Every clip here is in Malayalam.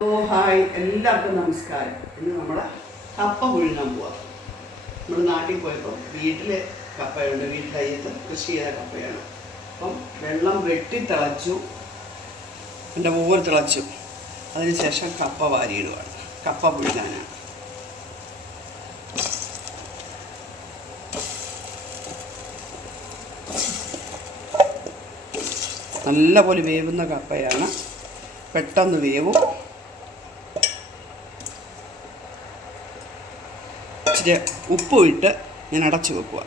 ഹായ്, എല്ലാവർക്കും നമസ്കാരം. ഇന്ന് നമ്മൾ കപ്പ പുഴുങ്ങാൻ പോവാം. നമ്മൾ നാട്ടിൽ പോയപ്പോൾ വീട്ടിൽ കപ്പയുണ്ട്, വീട്ടിലയ്യത്ത് കൃഷി ചെയ്ത കപ്പയാണ്. അപ്പം വെള്ളം വെട്ടി തിളച്ചു, എൻ്റെ ഓവർ തിളച്ചു. അതിനുശേഷം കപ്പ വാരിയിടുകയാണ്. കപ്പ പുഴുങ്ങാനാണ്. നല്ലപോലെ വേവുന്ന കപ്പയാണ്, പെട്ടെന്ന് വേവും. ഇച്ചിരി ഉപ്പും ഇട്ട് ഞാൻ അടച്ചു വെക്കുക.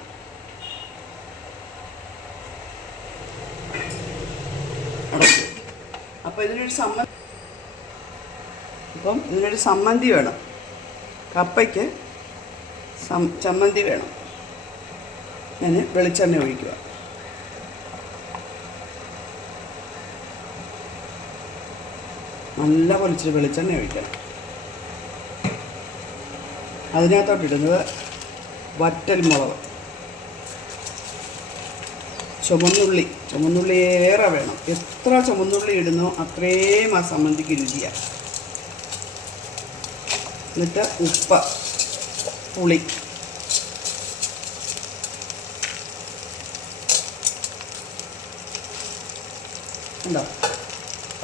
അടച്ചു. അപ്പോൾ ഇതിനൊരു സമ്മന്തി വേണം. കപ്പയ്ക്ക് ചമ്മന്തി വേണം. ഞാൻ വെളിച്ചെണ്ണ ഒഴിക്കുക. നല്ല പോലെ ഇച്ചിരി വെളിച്ചെണ്ണ ഒഴിക്കണം. അതിനകത്തോട്ടിടുന്നത് വറ്റൽ മുളക്, ചുമന്നുള്ളി ഏറെ വേണം. എത്ര ചുമന്നുള്ളി ഇടുന്നോ അത്രയും ആ സമ്മന്തിക്ക് രുചിയാണ്. എന്നിട്ട് ഉപ്പ്, പുളി, ഉണ്ടോ,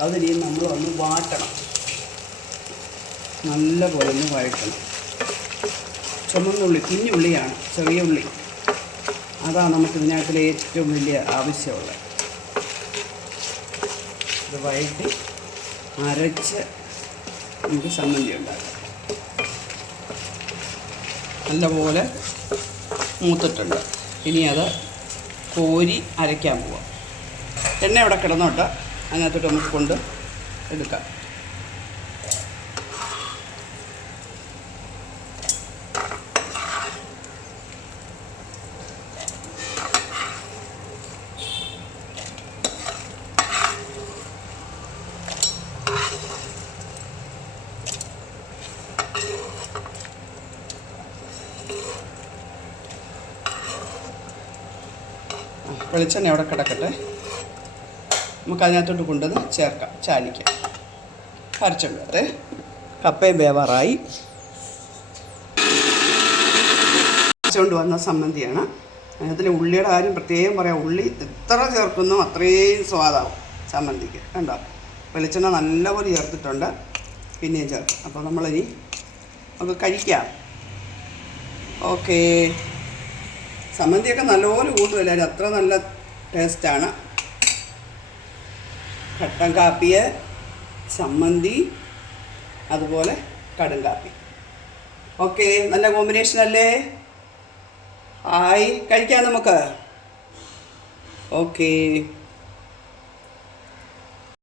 അതിനി നമ്മൾ ഒന്ന് വാട്ടണം. നല്ല പോലെ ഒന്ന് വഴറ്റണം. ചുമന്നുള്ളി, കുഞ്ഞുള്ളിയാണ്, ചെറിയ ഉള്ളി, അതാണ് നമുക്ക് ഇതിനകത്തിൽ ഏറ്റവും വലിയ ആവശ്യമുള്ളത്. ഇത് വഴറ്റി അരച്ച് നമുക്ക് സമ്മന്തി ഉണ്ടാക്കാം. നല്ലപോലെ മൂത്തിട്ടുണ്ട്. ഇനി അത് കോരി അരയ്ക്കാൻ പോവാം. എണ്ണ അവിടെ കിടന്നോട്ട് അതിനകത്തോട്ട് നമുക്ക് കൊണ്ട് എടുക്കാം. വെളിച്ചെണ്ണ അവിടെ കിടക്കട്ടെ. നമുക്ക് അതിനകത്തോട്ട് കൊണ്ടുവന്ന് ചേർക്കാം, ചാലിക്കാം. അരച്ചുകൊണ്ടേ കപ്പയും വേവാറായി. അരച്ചുകൊണ്ട് വന്ന സമ്മന്തിയാണ്. അതിൽ ഉള്ളിയുടെ കാര്യം പ്രത്യേകം പറയാം. ഉള്ളി എത്ര ചേർക്കുന്നോ അത്രയും സ്വാദാവും സമ്മന്തിക്ക്. കണ്ടോ, വെളിച്ചെണ്ണ നല്ലപോലെ ചേർത്തിട്ടുണ്ട്, പിന്നെയും ചേർക്കും. അപ്പോൾ നമ്മളിനി നമുക്ക് കഴിക്കാം. ഓക്കേ. സമ്മന്തിയൊക്കെ നല്ലപോലെ കൂട്ടും എല്ലാവരും, അത്ര നല്ല ടേസ്റ്റാണ്. കട്ടൻ കാപ്പി, ചമ്മന്തി, അതുപോലെ കടും കാപ്പി. ഓക്കെ, നല്ല കോമ്പിനേഷൻ അല്ലേ? ഹായ്, കഴിക്കാം നമുക്ക്. ഓക്കേ.